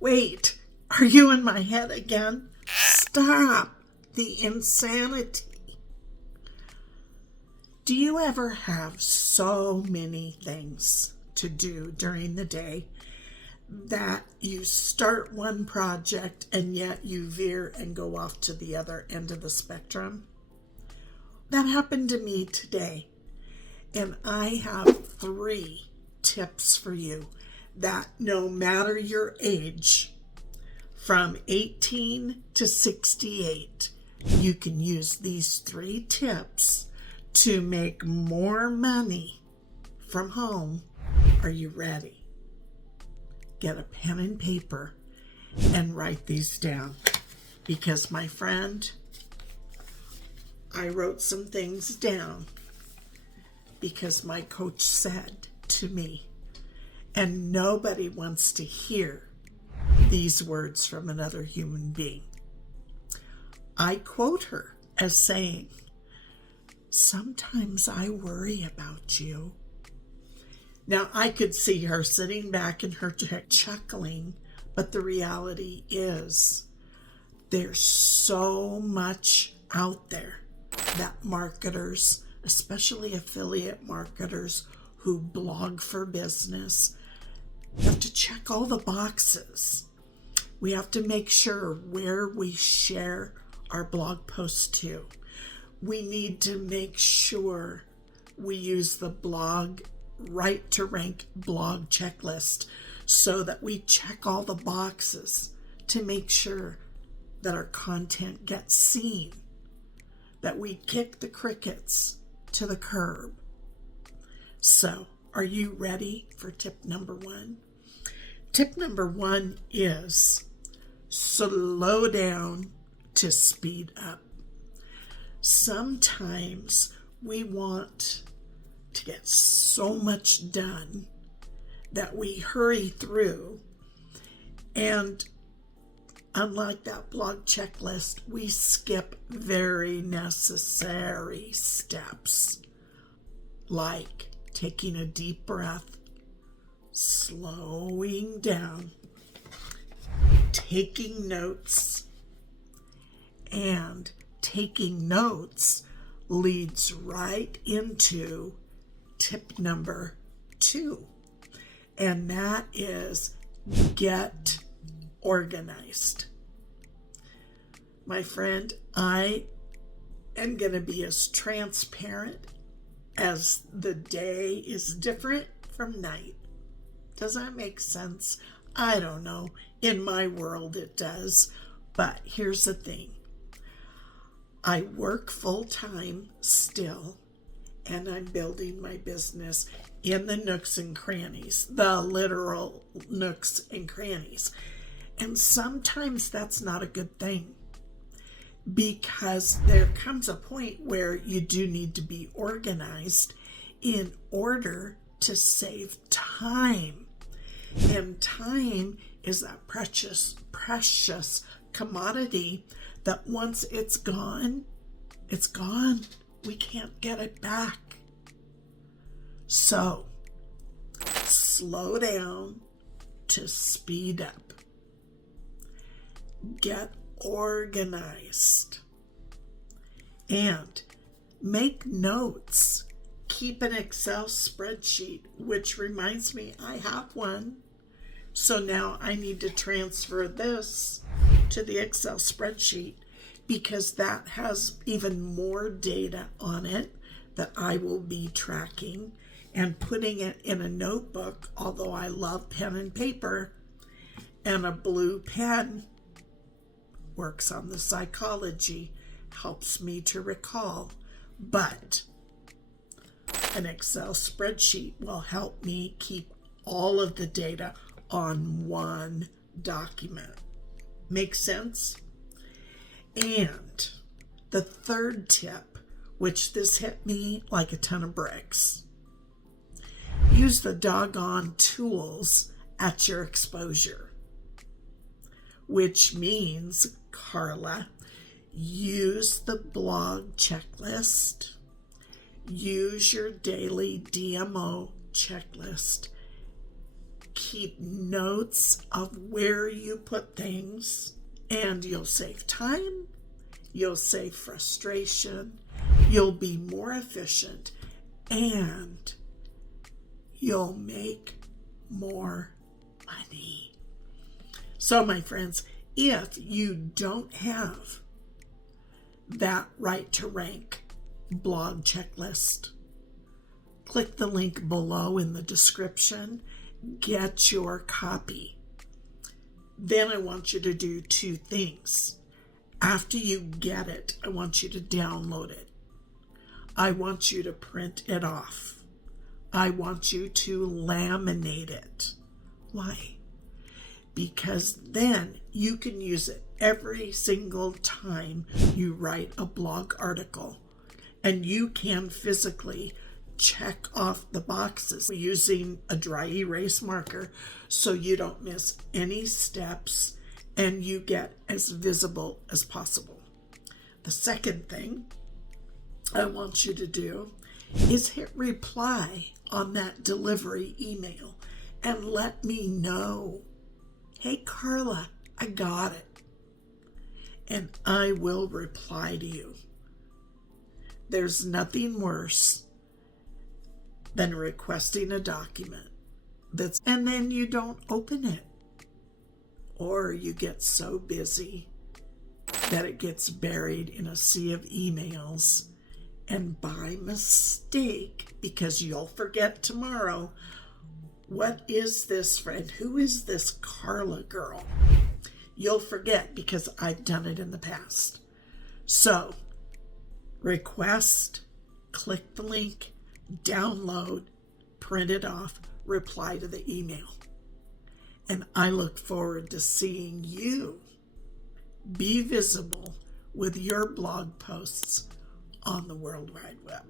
Wait, are you in my head again? Stop the insanity. Do you ever have so many things to do during the day that you start one project and yet you veer and go off to the other end of the spectrum? That happened to me today. And I have 3 tips for you that no matter your age, from 18 to 68, you can use these 3 tips to make more money from home. Are you ready? Get a pen and paper and write these down. Because, my friend, I wrote some things down because my coach said to me, and nobody wants to hear these words from another human being. I quote her as saying, "Sometimes I worry about you." Now, I could see her sitting back in her chair chuckling, but the reality is there's so much out there that marketers, especially affiliate marketers who blog for business, have to check all the boxes. We have to make sure where we share our blog posts to. We need to make sure we use the blog right to rank blog checklist so that we check all the boxes to make sure that our content gets seen, that we kick the crickets to the curb. So, are you ready for tip number 1? Tip number 1 is slow down to speed up. Sometimes we want to get so much done that we hurry through, and unlike that blog checklist, we skip very necessary steps, like taking a deep breath, slowing down, taking notes, and taking notes leads right into tip number 2, and that is get organized. My friend, I am going to be as transparent as the day is different from night. Does that make sense? I don't know. In my world it does. But here's the thing. I work full-time still, and I'm building my business in the nooks and crannies, the literal nooks and crannies. And sometimes that's not a good thing, because there comes a point where you do need to be organized in order to save time. And time is that precious commodity that once it's gone, it's gone. We can't get it back. So, slow down to speed up. Get organized. And make notes. Keep an Excel spreadsheet, which reminds me, I have one. So now I need to transfer this to the Excel spreadsheet, because that has even more data on it that I will be tracking and putting it in a notebook, although I love pen and paper, and a blue pen works on the psychology, helps me to recall. But an Excel spreadsheet will help me keep all of the data on one document. Make sense? And the third tip, which this hit me like a ton of bricks. Use the doggone tools at your exposure. Which means, Carla, use the blog checklist. Use your daily DMO checklist. keep notes of where you put things, and you'll save time, you'll save frustration, you'll be more efficient, and you'll make more money. So, my friends, if you don't have that right to rank blog checklist, click the link below in the description, get your copy. Then I want you to do two things. After you get it, I want you to download it. I want you to print it off. I want you to laminate it. Why? Because then you can use it every single time you write a blog article, and you can physically check off the boxes using a dry erase marker so you don't miss any steps and you get as visible as possible. The second thing I want you to do is hit reply on that delivery email and let me know, hey Carla, I got it. And I will reply to you. There's nothing worse than requesting a document and then you don't open it, or you get so busy that it gets buried in a sea of emails, and by mistake, because you'll forget tomorrow, what is this friend? Who is this Carla girl? You'll forget because I've done it in the past. So request, click the link, download, print it off, reply to the email. And I look forward to seeing you be visible with your blog posts on the World Wide Web.